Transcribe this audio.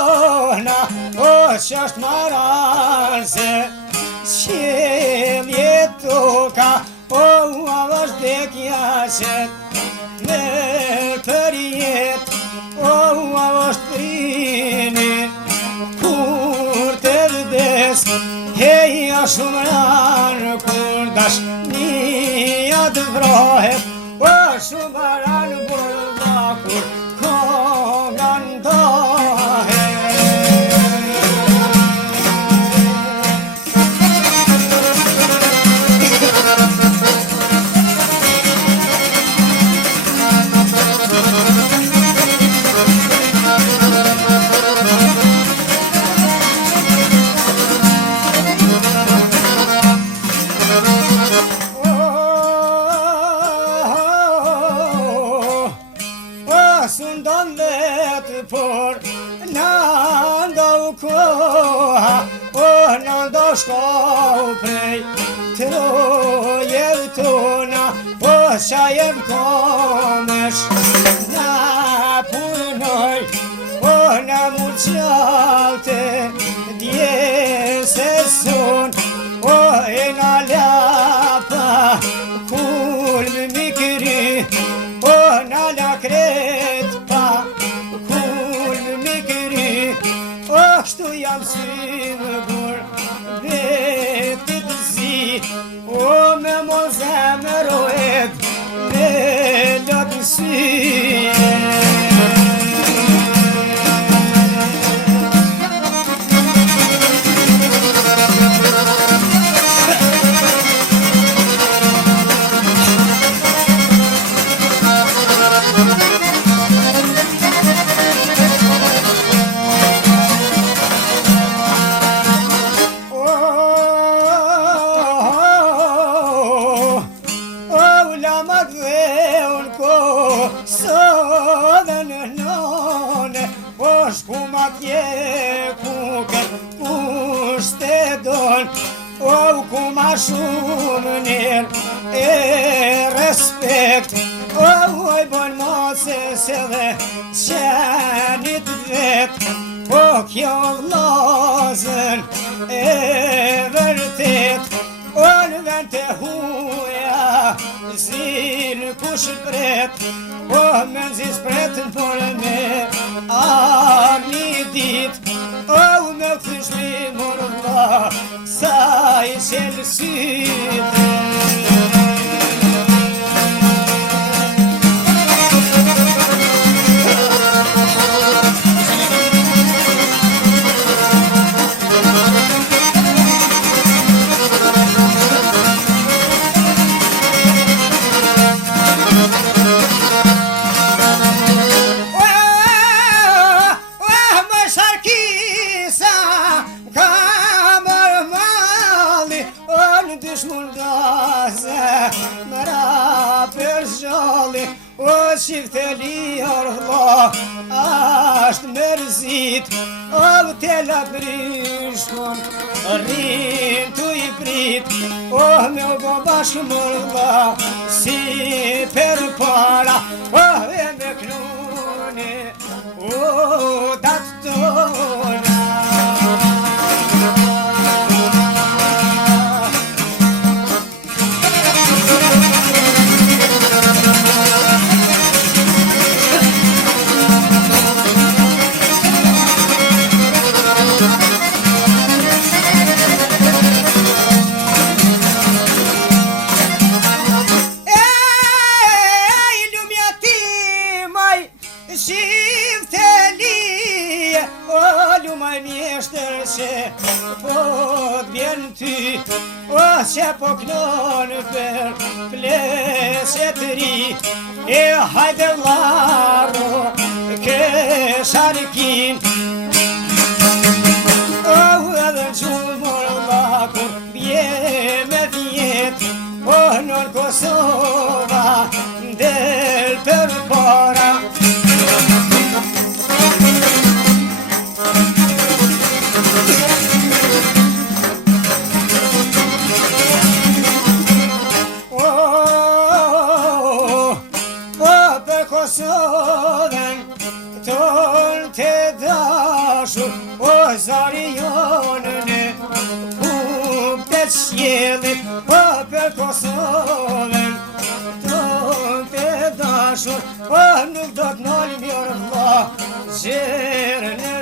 tona, o që është maranse, qelje toka, o është dekja qet, me për jet, o është prini, kur të vdes, heja shumë ranë, kur dash një të vrohet, o shumë ranë burda, kur konga ndohet. Sundon vetë, por në ndohë koha, o në ndohë shkohë prej trojev tona, o qajem komesh në punoj, o në muqalte dje se son, o e në lapa kulm mikri, o në lakret pa kulm mikri, o kështu jam si më gur vetit zi, o me mo zemërohet me lotësi. Shkum atje ku shtedon, o ku ma shumë njerë e respekt, o bon mose se dhe qenit vet, o kjo vlazën e vërtet, o në vend të huja zilë kush pret, o me nëzis pretën por me një dit, o me këthëshmi mërëlla sa i qelësit. O qifte liarla ashtë mërzit, o tela prishmon rrin të i prit, o me o bo bashkë mërla si per para, o e me knune o datë tona. O që po knonë për pleset ri, e hajde vlaro ke sharkin, o edhe gjumur lakur bje me vjet, o nën Kosova del për para. Kosovën tonë të da dashur, o zari jonëne, kuptet shjellit, o për Kosovën, tonë të dashur, o nuk do t'nalë mirë vla, gjerën e